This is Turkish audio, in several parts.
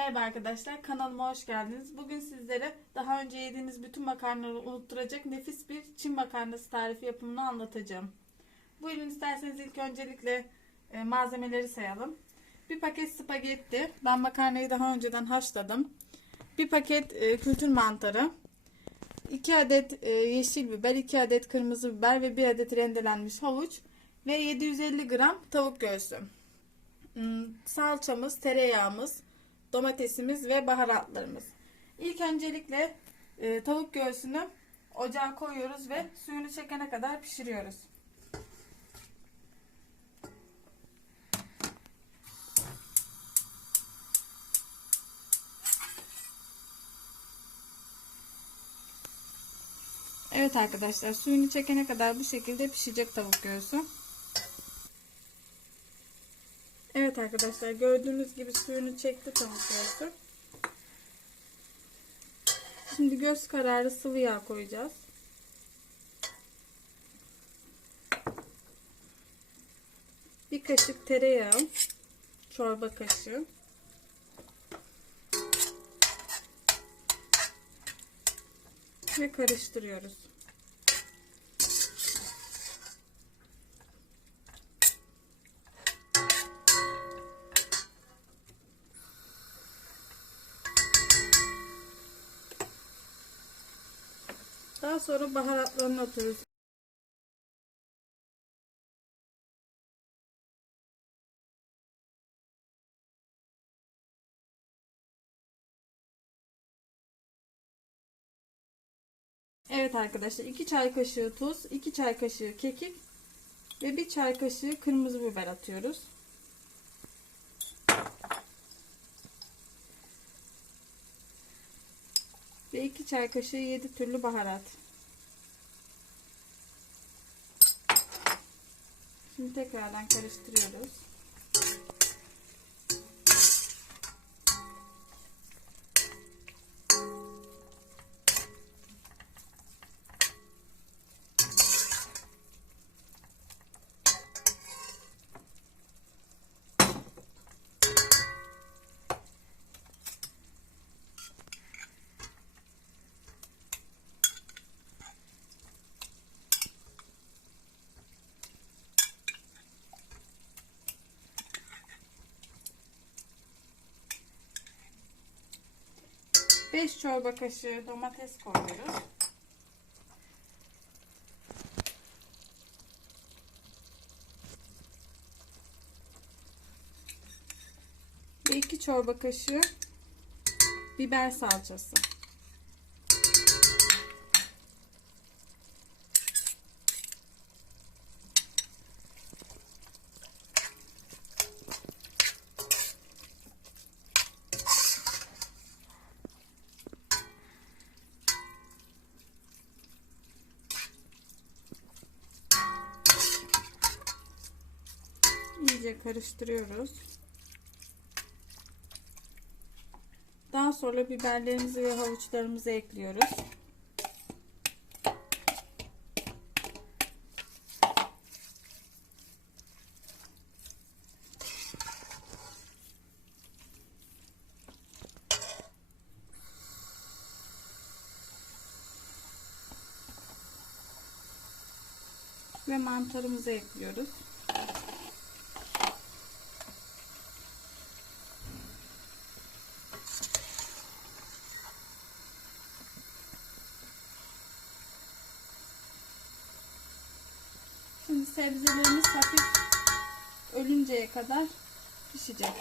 Merhaba arkadaşlar, kanalıma hoş geldiniz. Bugün sizlere daha önce yediğiniz bütün makarnaları unutturacak nefis bir Çin makarnası tarifi yapımını anlatacağım. Buyurun isterseniz ilk öncelikle e, malzemeleri sayalım. Bir paket spagetti. Ben makarnayı daha önceden haşladım. Bir paket e, kültür mantarı. 2 adet e, yeşil biber, 2 adet kırmızı biber ve 1 adet rendelenmiş havuç ve 750 gram tavuk göğsü. Hmm, Salçamız, tereyağımız, domatesimiz ve baharatlarımız. İlk öncelikle e, tavuk göğsünü ocağa koyuyoruz ve suyunu çekene kadar pişiriyoruz. Evet arkadaşlar suyunu çekene kadar bu şekilde pişecek tavuk göğsü. Evet arkadaşlar gördüğünüz gibi suyunu çekti tavuk göğsü. Şimdi göz kararı sıvı yağ koyacağız. Bir kaşık tereyağı, çorba kaşığı. Ve karıştırıyoruz. Daha sonra baharatlarını atıyoruz. Evet arkadaşlar 2 çay kaşığı tuz, 2 çay kaşığı kekik ve 1 çay kaşığı kırmızı biber atıyoruz. Ve 2 çay kaşığı 7 türlü baharat. Şimdi tekrardan karıştırıyoruz. Beş çorba kaşığı domates koyuyoruz. Ve 2 çorba kaşığı biber salçası. İyice karıştırıyoruz. Daha sonra biberlerimizi ve havuçlarımızı ekliyoruz. Ve mantarımızı ekliyoruz. Şimdi sebzelerimiz hafif ölünceye kadar pişecek.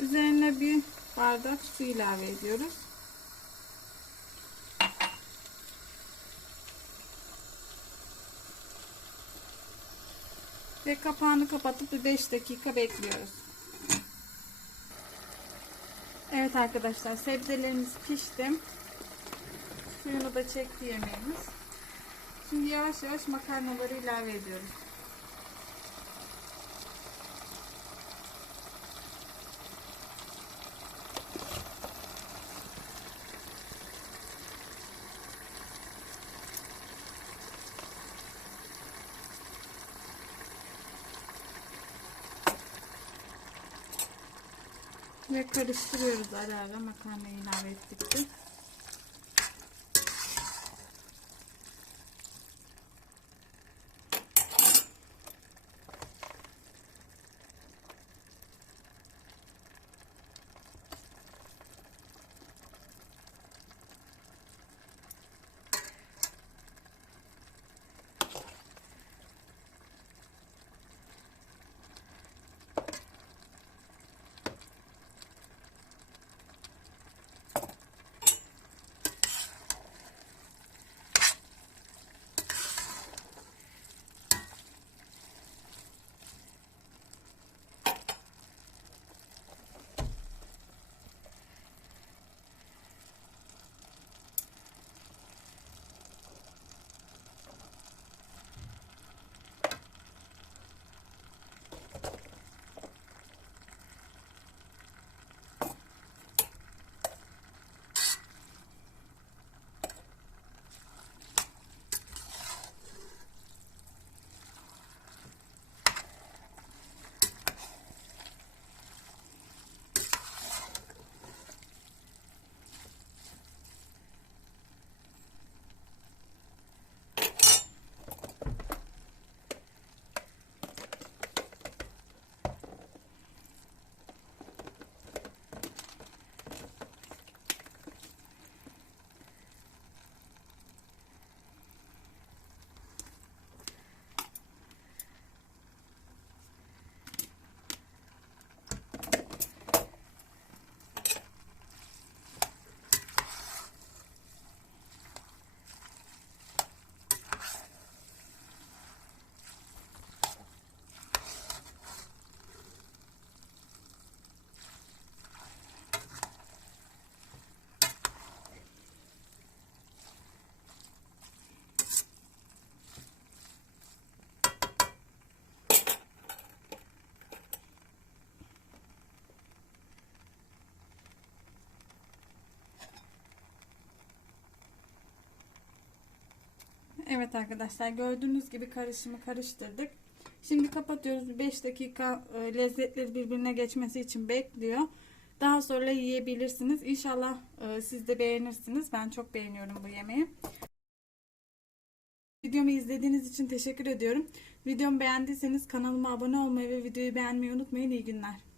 Üzerine bir bardak su ilave ediyoruz. Ve kapağını kapatıp bir 5 dakika bekliyoruz. Evet arkadaşlar sebzelerimiz pişti. Suyunu da çekti yemeğimiz. Şimdi yavaş yavaş makarnaları ilave ediyoruz. Ve karıştırıyoruz ara ara makarnayı ilave ettikçe. Evet arkadaşlar gördüğünüz gibi karışımı karıştırdık. Şimdi kapatıyoruz. 5 dakika e, lezzetleri birbirine geçmesi için bekliyor. Daha sonra yiyebilirsiniz. İnşallah e, siz de beğenirsiniz. Ben çok beğeniyorum bu yemeği. Videomu izlediğiniz için teşekkür ediyorum. Videomu beğendiyseniz kanalıma abone olmayı ve videoyu beğenmeyi unutmayın. İyi günler.